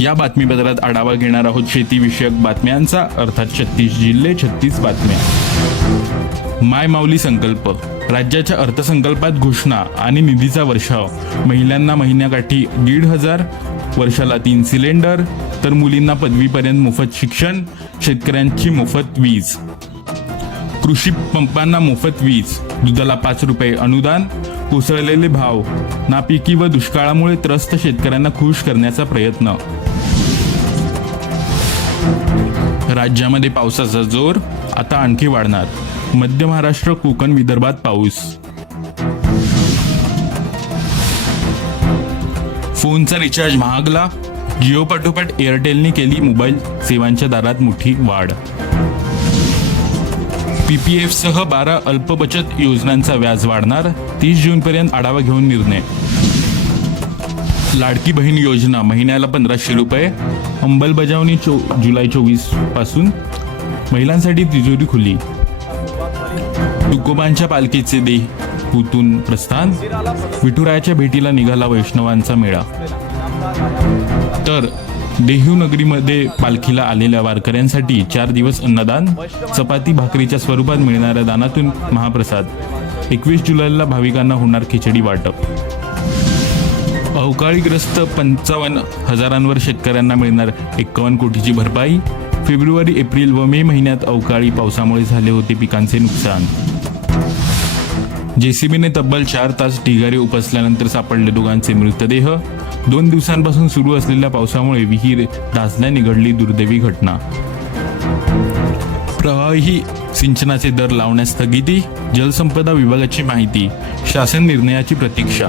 या बातमीपत्रात आढावा घेणार आहोत शेतीविषयक बातम्यांचा. अर्थात छत्तीस जिल्हे छत्तीस बातम्या. माय माऊली संकल्प. राज्याच्या अर्थसंकल्पात घोषणा आणि निधीचा वर्षाव. महिलांना महिन्याकाठी दीड हजार वर्षाला तीन सिलेंडर तर मुलींना पदवीपर्यंत मोफत शिक्षण शेतकऱ्यांची मोफत वीज. कृषी पंपांना मोफत वीज. दुधाला पाच रुपये अनुदान कोसळलेले भाव नापिकी व दुष्काळामुळे त्रस्त शेतकऱ्यांना खुश करण्याचा प्रयत्न. राज्यामध्ये पावसाचा जोर आता आणखी वाढणार. मध्य महाराष्ट्र कोकण विदर्भात पाऊस. फोनचा रिचार्ज महागला. जिओ पाठोपाठ एअरटेलने केली मोबाईल सेवांच्या दरात मोठी वाढ. पीपीएफसह बारा अल्प बचत योजनांचा व्याज वाढणार तीस जूनपर्यंत आढावा घेऊन निर्णय. लाडकी बहीण योजना महिन्याला पंधराशे रुपये अंमलबजावणी चो जुलै चोवीसपासून महिलांसाठी तिजोरी खुली. तुकोबांच्या पालखीचे देहूतून प्रस्थान. विठुरायाच्या भेटीला निघाला वैष्णवांचा मेळा. तर देहू नगरीमध्ये पालखीला आलेल्या वारकऱ्यांसाठी चार दिवस अन्नदान चपाती भाकरीच्या स्वरूपात मिळणाऱ्या दानातून महाप्रसाद. एकवीस जुलैला भाविकांना होणार खिचडी वाटप. अवकाळीग्रस्त पंचावन्न हजारांवर शेतकऱ्यांना मिळणार एक्कावन्न कोटीची भरपाई. फेब्रुवारी एप्रिल व मे महिन्यात अवकाळी पावसामुळे झाले होते पिकांचे नुकसान. जेसीबीने तब्बल चार तास ढिगारे उपसल्यानंतर सापडले दोघांचे मृतदेह. दोन दिवसांपासून सुरू असलेल्या पावसामुळे विहीर धासल्याने घडली दुर्दैवी घटना. प्रवाही सिंचनाचे दर लावण्यास स्थगिती जलसंपदा विभागाची माहिती शासन निर्णयाची प्रतीक्षा.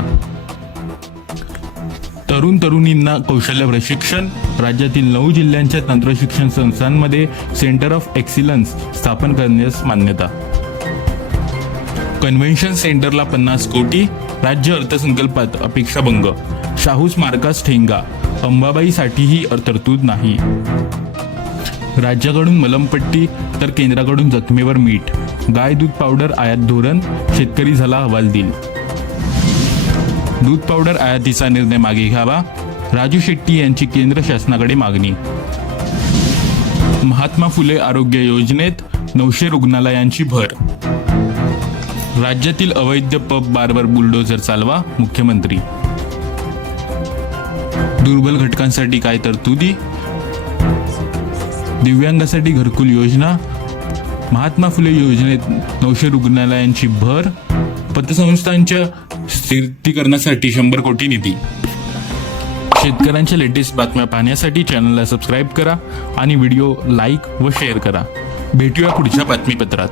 तरुण तरुणींना कौशल्य प्रशिक्षण राज्यातील नऊ जिल्ह्यांच्या तंत्रशिक्षण संस्थांमध्ये सेंटर ऑफ एक्सिलन्स स्थापन करण्यास मान्यता. कन्व्हेन्शन सेंटरला पन्नास कोटी राज्य अर्थसंकल्पात अपेक्षाभंग. शाहू स्मारकास ठेंगा. अंबाबाईसाठीही तरतूद नाही. राज्याकडून मलमपट्टी तर केंद्राकडून जखमेवर मीठ. गाय दूध पावडर आयात धोरण शेतकरी झाला हवालदिल दूध पावडर आयातीचा निर्णय मागे घ्यावा राजू शेट्टी यांची केंद्र शासनाकडे मागणी. महात्मा फुले आरोग्य योजनेत नऊशे रुग्णालयांची भर. राज्यातील अवैध पब बारवर बुलडोझर चालवा मुख्यमंत्री. दुर्बल घटकांसाठी काय तरतुदी? दिव्यांगासाठी घरकुल योजना. महात्मा फुले योजनेत नऊशे रुग्णालयांची भर. पतसंस्थांच्या स्थिरीकरणासाठी शंभर कोटी निधी. शेतकऱ्यांच्या लेटेस्ट बातम्या पाहण्यासाठी चॅनलला सबस्क्राईब करा आणि व्हिडिओ लाईक व शेअर करा. भेटूया पुढच्या बातमीपत्रात.